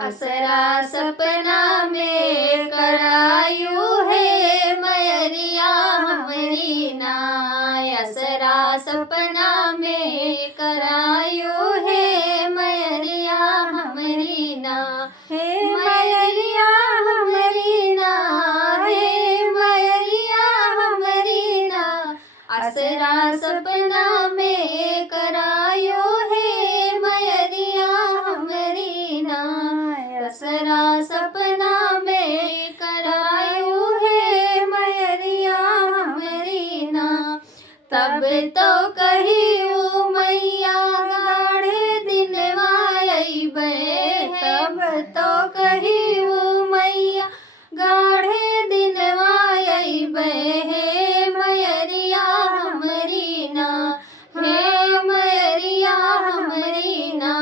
असरा सपना में करायु है मयरिया हमरी ना। असरा सपना में करायु है मयरिया हमरी ना। हे मयरिया हमरी ना, हे मयरिया हमरी ना। असरा सपना में करायो है मयरिया हमरी ना। असरा सपना में करायो है मयरिया हमरी ना। तब तो कहियो मैया गाढ़े दिनवा अइबे। तब तो कहियो मैया गाढ़े दिनवा अइबे। हे मयरिया हमरी ना, हे मयरिया हमरी ना।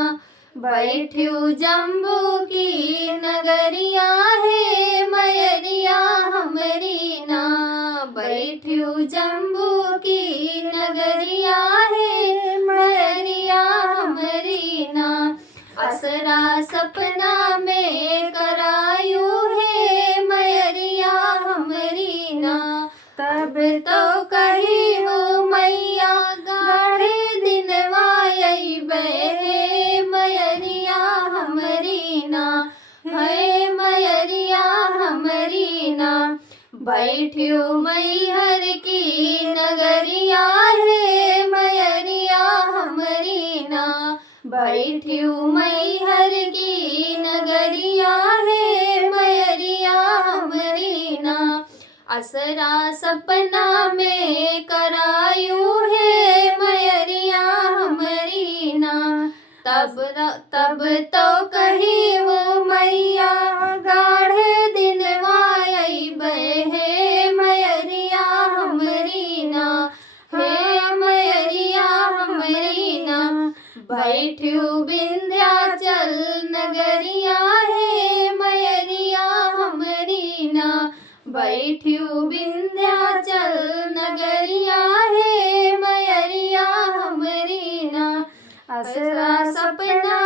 बैठ्यू जम्बू की नगरिया है मयरिया हमरी ना। बैठ्यू जम्बू की नगरिया है मयरिया हमरी ना। असरा सपना में करायु है मयरिया हमरी ना। तब तो कही हो मैया गाढ़े दिनवा अइबे। हे मयरिया हमरी ना, हे मयरिया हमरी ना। बैठ्यू मैहर की नगरिया है मयरिया हमरी ना। बैठ्यू मैहर की नगरिया है मयरिया हमरी ना। असरा सपना में करायु है मयरिया हमरी ना। तब तो कही वो मैया गाढ़े दिनवा अइबे। हे मयरिया हमरी ना, हे मयरिया हमरी ना। बैठ्यू विंध्याचल नगरिया है मयरिया हमरी ना। बैठ्यू विंध्याचल नगरिया है मयरिया हमरी ना। असरा सपना